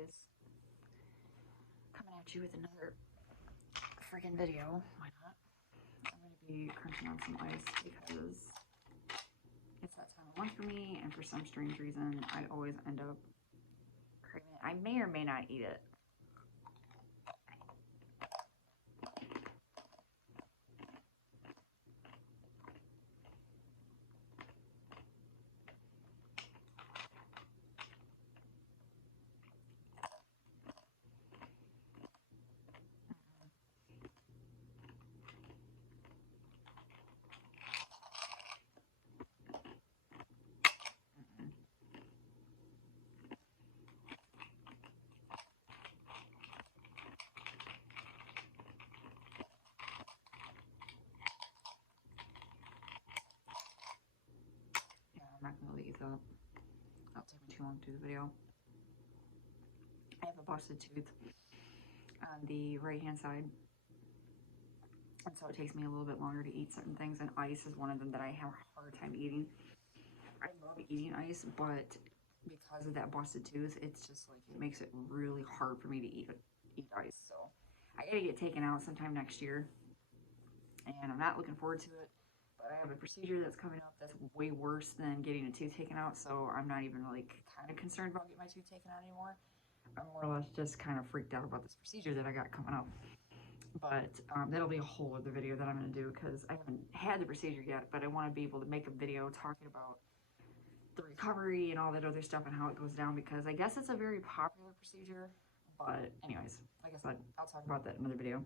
guys, coming at you with another freaking video. Why not? I'm going to be crunching on some ice because it's that time of month for me, and for some strange reason, I always end up craving it. I may or may not eat it. Yeah, I'm not going to leave up. It'll take me too long to do the video. I have a busted tooth on the right hand side, and so it takes me a little bit longer to eat certain things, and ice is one of them that I have a hard time eating. I love eating ice, but because of that busted tooth, it's just like it makes it really hard for me to eat ice. So I gotta get taken out sometime next year, and I'm not looking forward to it. But I have a procedure that's coming up that's way worse than getting a tooth taken out, so I'm not even like kind of concerned about getting my tooth taken out anymore. I'm more or less just kind of freaked out about this procedure that I got coming up. But that'll be a whole other video that I'm going to do because I haven't had the procedure yet, but I want to be able to make a video talking about the recovery and all that other stuff and how it goes down, because I guess it's a very popular procedure. But anyways, like I said, I'll talk about that in another video.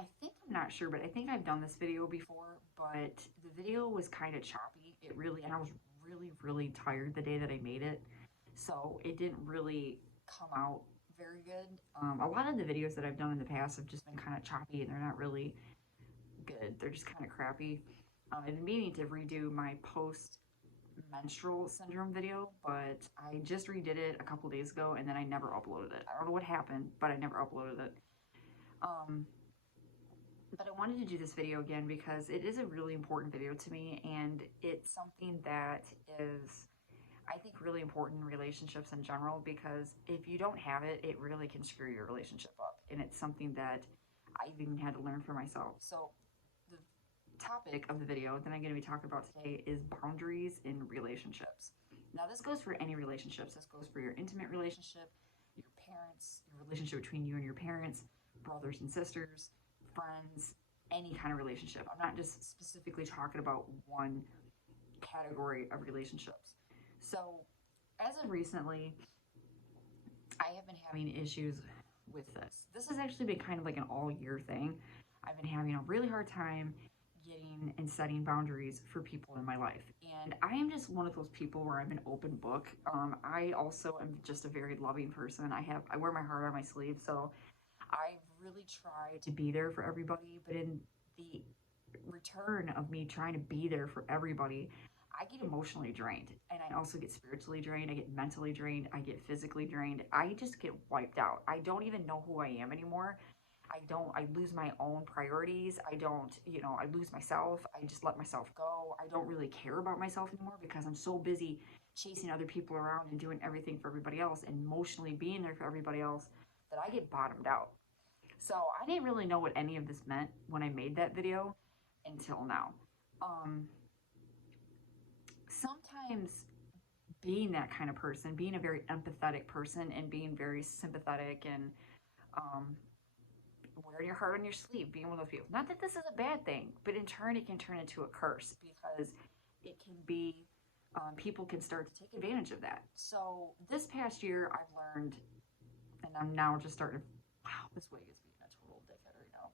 I think, I'm not sure, but I think I've done this video before, but the video was kind of choppy. And I was really tired the day that I made it, so it didn't really come out very good. A lot of the videos that I've done in the past have just been kind of choppy, and they're not really good. They're just kind of crappy. I've been meaning to redo my post-menstrual syndrome video, but I just redid it a couple days ago, and then I never uploaded it. I don't know what happened, but I never uploaded it. But I wanted to do this video again because it is a really important video to me, and it's something that is, I think, really important in relationships in general, because if you don't have it, it really can screw your relationship up, and it's something that I've even had to learn for myself. So the topic of the video that I'm going to be talking about today is boundaries in relationships. Now, this goes for any relationships. This goes for your intimate relationship, your parents, your relationship between you and your parents, brothers and sisters, friends, any kind of relationship. I'm not just specifically talking about one category of relationships. So, as of recently, I have been having issues with this. This has actually been kind of like an all year thing. I've been having a really hard time getting and setting boundaries for people in my life. And I am just one of those people where I'm an open book. I also am just a very loving person. I wear my heart on my sleeve, so I really try to be there for everybody, but in the return of me trying to be there for everybody, I get emotionally drained, and I also get spiritually drained. I get mentally drained. I get physically drained. I just get wiped out. I don't even know who I am anymore. I lose my own priorities. I lose myself. I just let myself go. I don't really care about myself anymore because I'm so busy chasing other people around and doing everything for everybody else and emotionally being there for everybody else that I get bottomed out. So I didn't really know what any of this meant when I made that video until now. Sometimes being that kind of person, being a very empathetic person and being very sympathetic and wearing your heart on your sleeve, being one of those people. Not that this is a bad thing, but in turn, it can turn into a curse because it can be, people can start to take advantage of that. So this past year, I've learned, and I'm now just starting to, wow, this wig is being a total dickhead right now.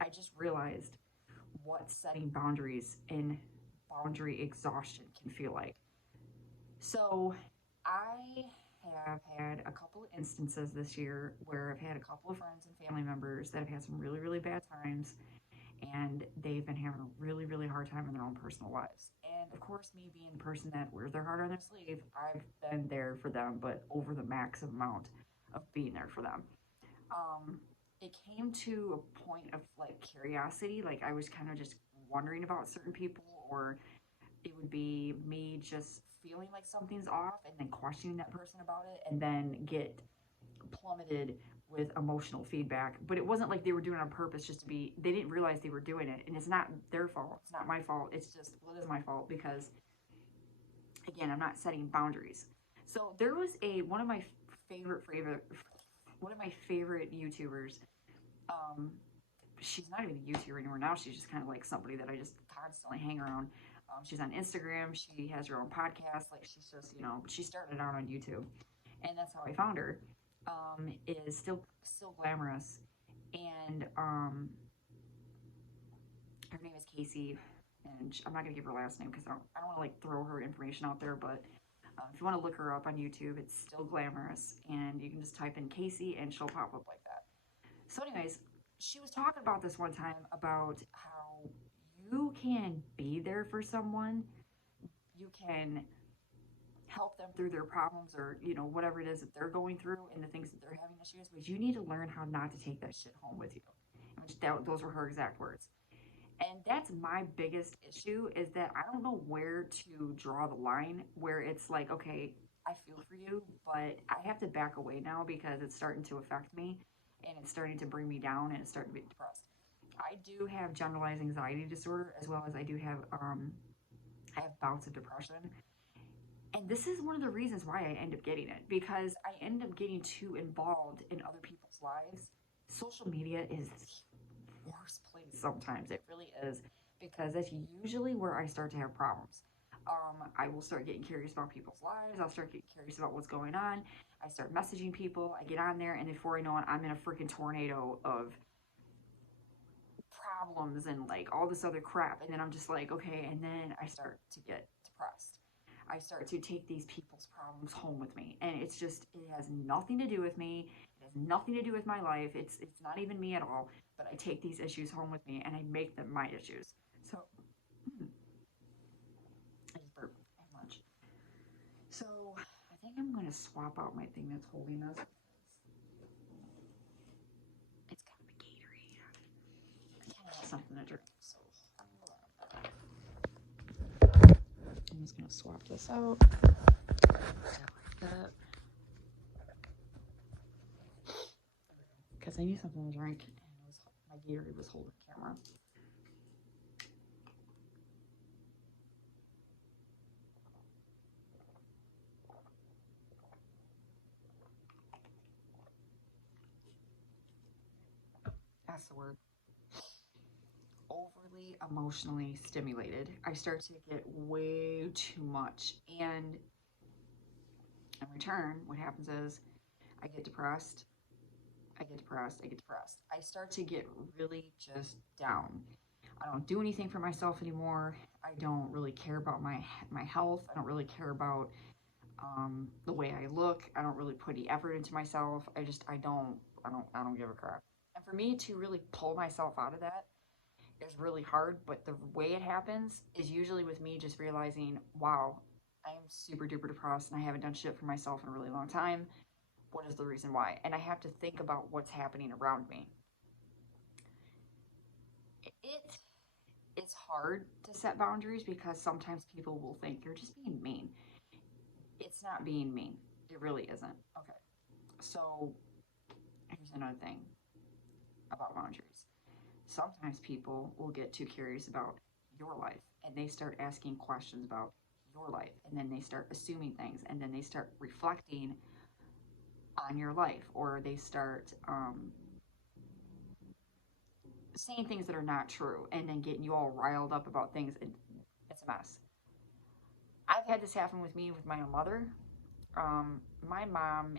I just realized what setting boundaries and boundary exhaustion can feel like. So I have had a couple of instances this year where I've had a couple of friends and family members that have had some really bad times, and they've been having a really hard time in their own personal lives. And of course, me being the person that wears their heart on their sleeve, I've been there for them, but over the max amount of being there for them. It came to a point of like curiosity, like I was kind of just wondering about certain people, or it would be me just feeling like something's off and then questioning that person about it and then get plummeted with emotional feedback. But it wasn't like they were doing it on purpose just to be, they didn't realize they were doing it. And it's not their fault. It's not my fault. It's just, well, it is my fault because, again, I'm not setting boundaries. So there was one of my favorite YouTubers. Um, she's not even a YouTuber anymore now. She's just kind of like somebody that I just constantly hang around. She's on Instagram. She has her own podcast. Like she's just, she started out on YouTube, and that's how I found her. Is still glamorous, and her name is Casey, and I'm not gonna give her last name because I don't want to like throw her information out there, but if you want to look her up on YouTube, it's Still Glamorous, and you can just type in Casey and she'll pop up like that. So, anyways, she was talking about this one time about how you can be there for someone, you can help them through their problems or whatever it is that they're going through and the things that they're having issues, but you need to learn how not to take that shit home with you. Those were her exact words. And that's my biggest issue is that I don't know where to draw the line where it's like, okay, I feel for you, but I have to back away now because it's starting to affect me and it's starting to bring me down and it's starting to be depressed. I do have generalized anxiety disorder as well as I do have I have bouts of depression. And this is one of the reasons why I end up getting it because I end up getting too involved in other people's lives. Social media is the worst place sometimes. It really is because that's usually where I start to have problems. I will start getting curious about people's lives. I'll start getting curious about what's going on. I start messaging people. I get on there, and before I know it, I'm in a freaking tornado of problems and like all this other crap. And then I'm just like, okay. And then I start to get depressed. I start to take these people's problems home with me, and it's just it has nothing to do with me. It has nothing to do with my life. It's not even me at all. But I take these issues home with me, and I make them my issues. So I just burped lunch. So I think I'm gonna swap out my thing that's holding this. It's kind of a Gatorade. I kind of want something to drink. So I'm just gonna swap this out. Like that. Because I need something to drink, and my Gatorade was holding the camera. That's the word. Overly emotionally stimulated. I start to get way too much, and in return, what happens is I get depressed. I start to get really just down. I don't do anything for myself anymore. I don't really care about my health. I don't really care about the way I look. I don't really put any effort into myself. I don't give a crap. And for me to really pull myself out of that is really hard. But the way it happens is usually with me just realizing, wow, I am super duper depressed and I haven't done shit for myself in a really long time. What is the reason why? And I have to think about what's happening around me. It's hard to set boundaries because sometimes people will think you're just being mean. It's not being mean. It really isn't. Okay. So here's another thing about boundaries. Sometimes people will get too curious about your life and they start asking questions about your life and then they start assuming things and then they start reflecting on your life or they start saying things that are not true and then getting you all riled up about things. It's a mess. I've had this happen with me with my own mother. My mom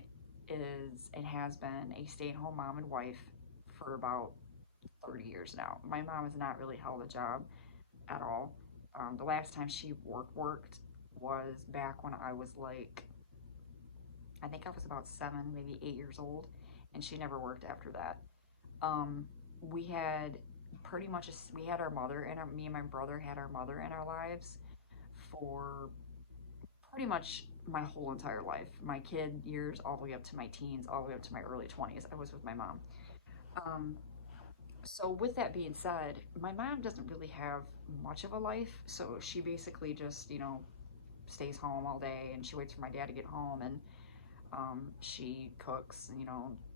is and has been a stay-at-home mom and wife for about 30 years now. My mom has not really held a job at all. The last time she worked was back when I was like, I think I was about 7, maybe 8 years old, and she never worked after that. We had we had our mother and me and my brother had our mother in our lives for pretty much my whole entire life. My kid years all the way up to my teens, all the way up to my early 20s. I was with my mom. Um, So with that being said, my mom doesn't really have much of a life. So she basically just, stays home all day and she waits for my dad to get home and she cooks,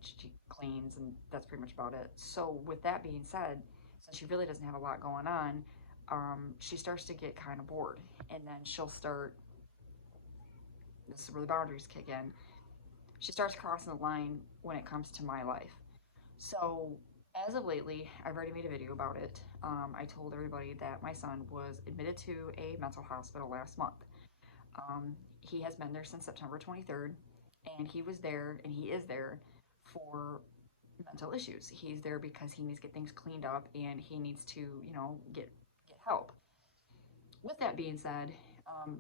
she cleans, and that's pretty much about it. So with that being said, since she really doesn't have a lot going on, she starts to get kind of bored, and then she'll start. This is where the boundaries kick in. She starts crossing the line when it comes to my life. So as of lately, I've already made a video about it. I told everybody that my son was admitted to a mental hospital last month. He has been there since September 23rd, and he was there, and he is there for mental issues. He's there because he needs to get things cleaned up, and he needs to, get help. With that being said,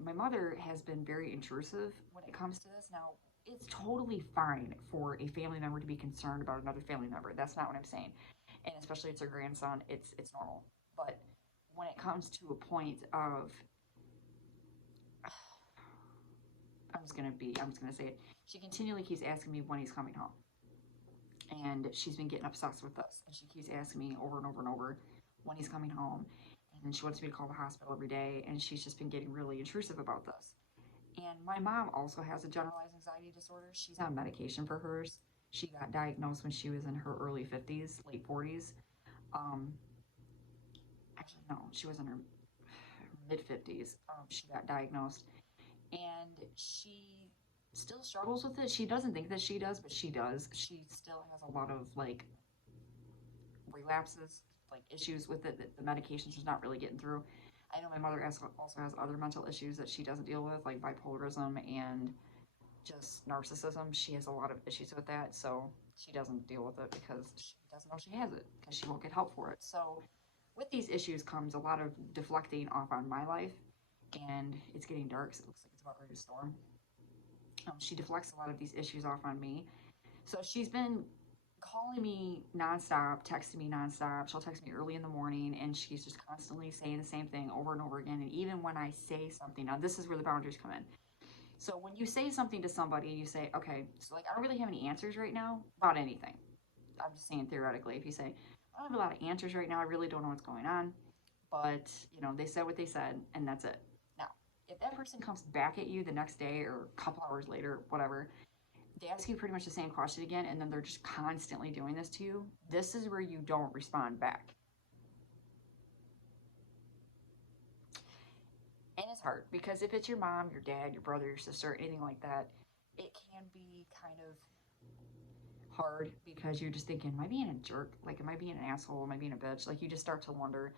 my mother has been very intrusive when it comes to this. Now, it's totally fine for a family member to be concerned about another family member. That's not what I'm saying. And especially it's her grandson, it's normal. But when it comes to a point of I'm just gonna say it. She continually keeps asking me when he's coming home. And she's been getting obsessed with us. And she keeps asking me over and over and over when he's coming home. And she wants me to call the hospital every day. And she's just been getting really intrusive about this. And my mom also has a generalized anxiety disorder. She's on medication for hers. She got diagnosed when she was in her early 50s, late 40s. Um, Actually, no, she was in her mid 50s. She got diagnosed. And she still struggles with it. She doesn't think that she does, but she does. She still has a lot of like relapses, like issues with it that the medication's just not really getting through. I know my mother also has other mental issues that she doesn't deal with, like bipolarism and just narcissism. She has a lot of issues with that, so she doesn't deal with it because she doesn't know she has it because she won't get help for it. So, with these issues comes a lot of deflecting off on my life, and it's getting dark, so it looks like it's about ready to storm. She deflects a lot of these issues off on me. So she's been calling me nonstop, texting me nonstop. She'll text me early in the morning, and she's just constantly saying the same thing over and over again. And even when I say something, now this is where the boundaries come in. So when you say something to somebody, you say, okay, so like I don't really have any answers right now about anything. I'm just saying theoretically, if you say, I don't have a lot of answers right now, I really don't know what's going on, but they said what they said, and that's it. Now, if that person comes back at you the next day or a couple hours later, whatever, they ask you pretty much the same question again, and then they're just constantly doing this to you, this is where you don't respond back. And it's hard because if it's your mom, your dad, your brother, your sister, anything like that, it can be kind of hard because you're just thinking, am I being a jerk? Like, am I being an asshole? Am I being a bitch? Like, you just start to wonder.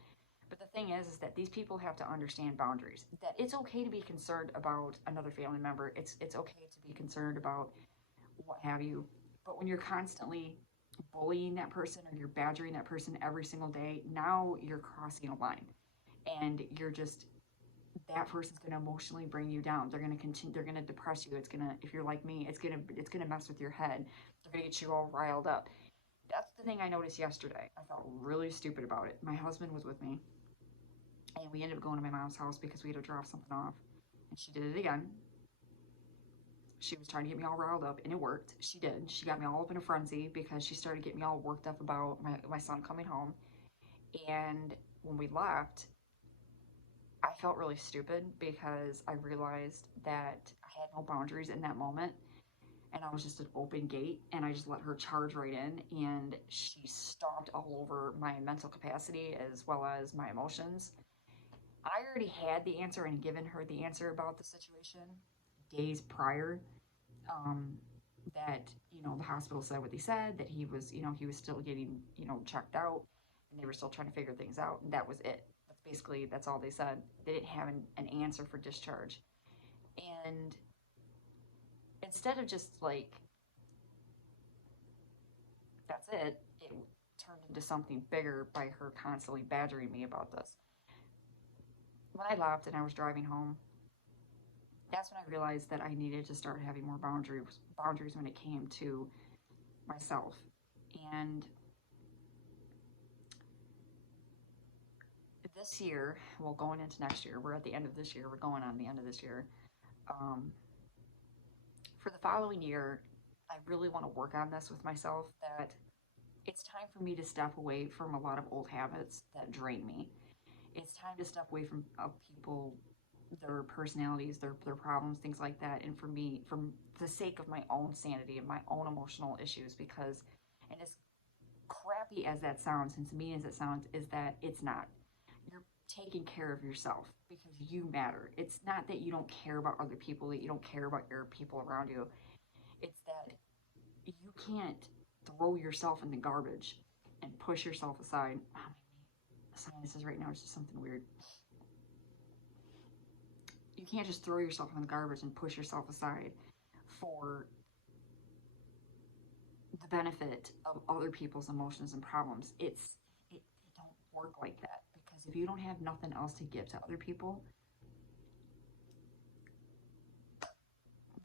But the thing is that these people have to understand boundaries. That it's okay to be concerned about another family member. It's okay to be concerned about what have you. But when you're constantly bullying that person or you're badgering that person every single day, now you're crossing a line, and you're just that person's going to emotionally bring you down. They're going to continue. They're going to depress you. It's going to, if you're like me, it's going to mess with your head. They're going to get you all riled up. That's the thing I noticed yesterday. I felt really stupid about it. My husband was with me, and we ended up going to my mom's house because we had to drop something off. And she did it again. She was trying to get me all riled up, and it worked. She did. She got me all up in a frenzy because she started getting me all worked up about my son coming home. And when we left, I felt really stupid because I realized that I had no boundaries in that moment, and I was just an open gate, and I just let her charge right in, and she stomped all over my mental capacity as well as my emotions. I already had the answer and given her the answer about the situation days prior. Um, that the hospital said what they said, that he was still getting checked out, and they were still trying to figure things out, and that was it. That's all they said. They didn't have an answer for discharge. And instead of just like that's it turned into something bigger by her constantly badgering me about this. When I left and I was driving home, that's when I realized that I needed to start having more boundaries when it came to myself. And this year, well, going into next year, we're at the end of this year, we're going on the end of this year. Um, for the following year, I really want to work on this with myself, that It's time for me to step away from a lot of old habits that drain me. It's time to step away from people, their personalities, their problems, things like that. And for me, from the sake of my own sanity and my own emotional issues, because, and as crappy as that sounds, and to me as it sounds, is that it's not. You're taking care of yourself because you matter. It's not that you don't care about other people, that you don't care about your people around you. It's that you can't throw yourself in the garbage and push yourself aside. Oh, my sinuses right now is just something weird. You can't just throw yourself in the garbage and push yourself aside for the benefit of other people's emotions and problems. It don't work like that, because if you don't have nothing else to give to other people,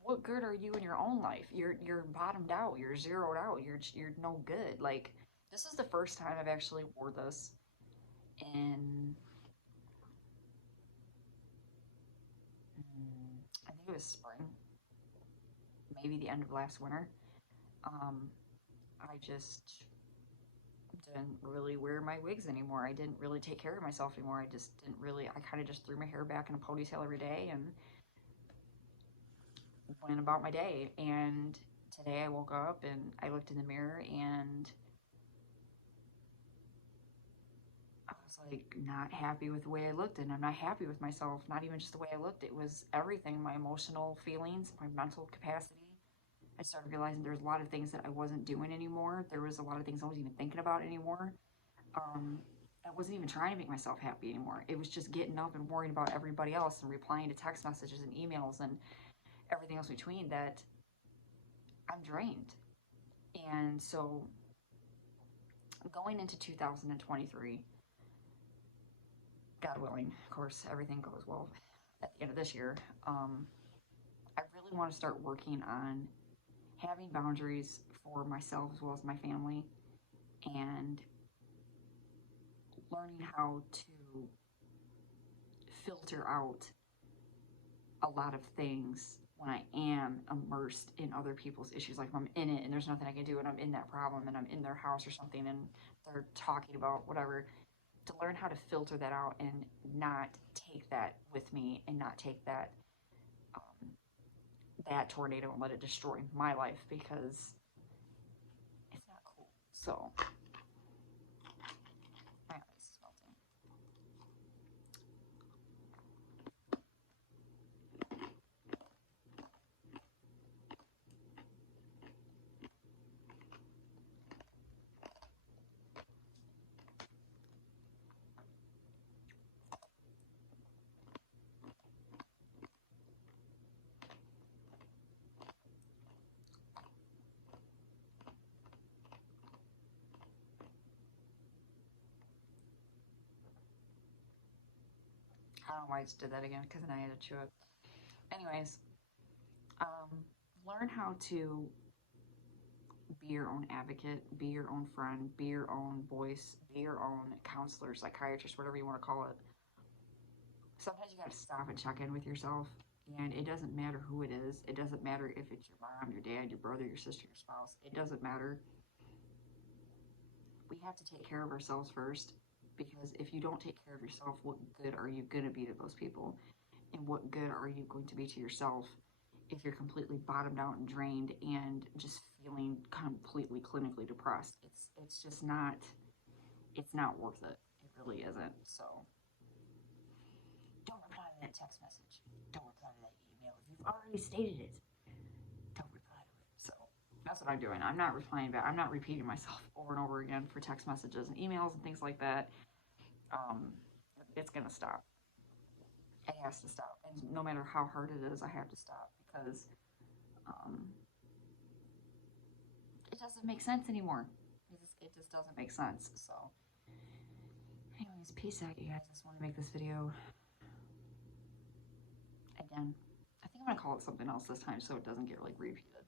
what good are you in your own life? You're bottomed out. You're zeroed out. You're no good. Like, this is the first time I've actually wore this in, I think it was spring, maybe the end of last winter. Um, I just didn't really wear my wigs anymore. I didn't really take care of myself anymore. I just didn't really, I kind of just threw my hair back in a ponytail every day and went about my day. And today I woke up and I looked in the mirror and I was like not happy with the way I looked. And I'm not happy with myself, not even just the way I looked. It was everything, my emotional feelings, my mental capacity. I started realizing there's a lot of things that I wasn't doing anymore. There was a lot of things I wasn't even thinking about anymore. um, I wasn't even trying to make myself happy anymore. It was just getting up and worrying about everybody else and replying to text messages and emails and everything else between, that I'm drained. And so going into 2023, God willing, of course, everything goes well at the end of this year, I really want to start working on having boundaries for myself as well as my family, and learning how to filter out a lot of things when I am immersed in other people's issues. Like if I'm in it and there's nothing I can do and I'm in that problem and I'm in their house or something and they're talking about whatever, to learn how to filter that out and not take that with me, and not take um, that tornado and let it destroy my life, because it's not cool. So my ice is melting. I don't know why I just did that again, because then I had to chew it. Anyways, um, learn how to be your own advocate, be your own friend, be your own voice, be your own counselor, psychiatrist, whatever you want to call it. Sometimes you got to stop and check in with yourself. And it doesn't matter who it is. It doesn't matter if it's your mom, your dad, your brother, your sister, your spouse. It doesn't matter. We have to take care of ourselves first, because if you don't take care of yourself, what good are you going to be to those people? And what good are you going to be to yourself if you're completely bottomed out and drained and just feeling completely clinically depressed? It's just not, it's not worth it. It really isn't. So don't reply to that text message. Don't reply to that email. If you've already stated it, don't reply to it. So that's what I'm doing. I'm not replying back. I'm not repeating myself over and over again for text messages and emails and things like that. Um, it's gonna stop. It has to stop. And no matter how hard it is, I have to stop, because um, it doesn't make sense anymore. It just doesn't make sense. So, anyways, peace out, you guys. I just want to make this video again. I think I'm gonna call it something else this time so it doesn't get like repeated.